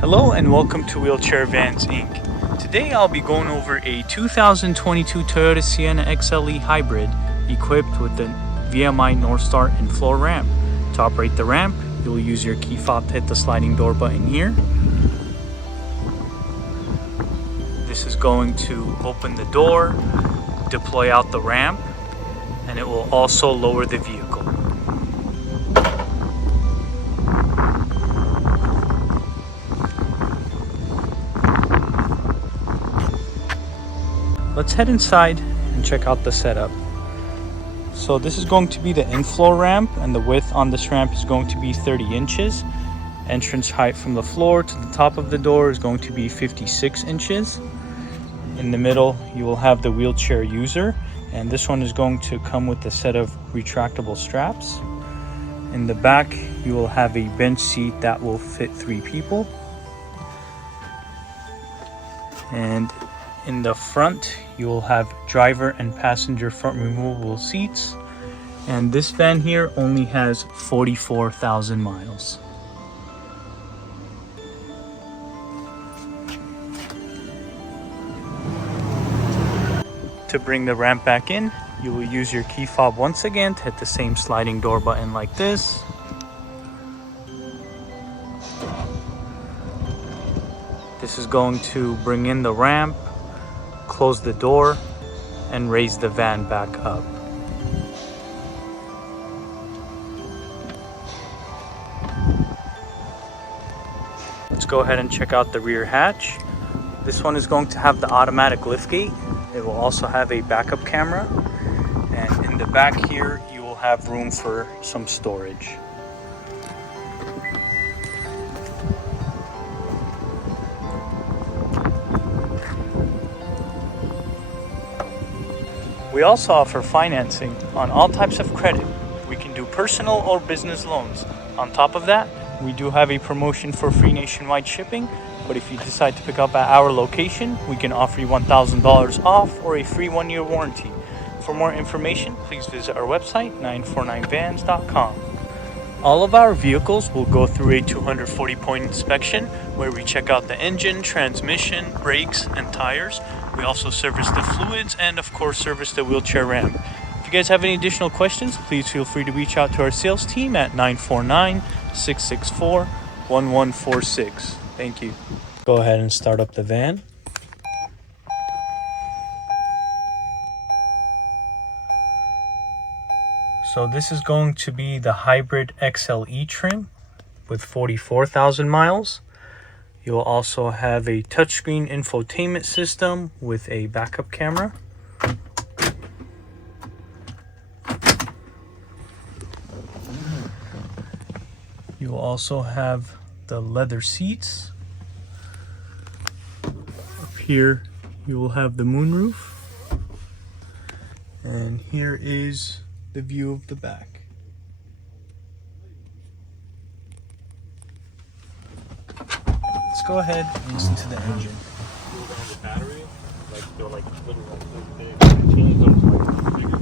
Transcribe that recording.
Hello and welcome to Wheelchair Vans Inc. Today I'll be going over a 2022 Toyota Sienna XLE Hybrid equipped with the VMI Northstar Infloor ramp. To operate the ramp, you'll use your key fob to hit the sliding door button here. This is going to open the door, deploy out the ramp, and it will also lower the vehicle. Let's head inside and check out the setup. So this is going to be the Infloor ramp, and the width on this ramp is going to be 30 inches. Entrance height from the floor to the top of the door is going to be 56 inches. In the middle, you will have the wheelchair user, and this one is going to come with a set of retractable straps. In the back, you will have a bench seat that will fit 3 people. And in the front, you will have driver and passenger front removable seats. And this van here only has 44,000 miles. To bring the ramp back in, you will use your key fob once again to hit the same sliding door button like this. This is going to bring in the ramp, close the door, and raise the van back up. Let's go ahead and check out the rear hatch. This one is going to have the automatic liftgate. It will also have a backup camera, and in the back here you will have room for some storage. We also offer financing on all types of credit. We can do personal or business loans. On top of that, we do have a promotion for free nationwide shipping, but if you decide to pick up at our location, we can offer you $1,000 off or a free 1-year warranty. For more information, please visit our website, 949vans.com. All of our vehicles will go through a 240-point inspection where we check out the engine, transmission, brakes, and tires. We also service the fluids and, of course, service the wheelchair ramp. If you guys have any additional questions, please feel free to reach out to our sales team at 949-664-1146. Thank you. Go ahead and start up the van. So this is going to be the Hybrid XLE trim with 44,000 miles. You will also have a touchscreen infotainment system with a backup camera. You will also have the leather seats. Up here you will have the moonroof. And here is the view of the back. Let's go ahead and listen to the engine. The battery, like they're like little big, change them to like bigger.